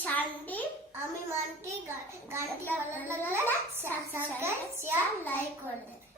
শান্তি আমি মানটি গানটি ভালো লাগলে সাবস্ক্রাইব শেয়ার লাইক করে দেবেন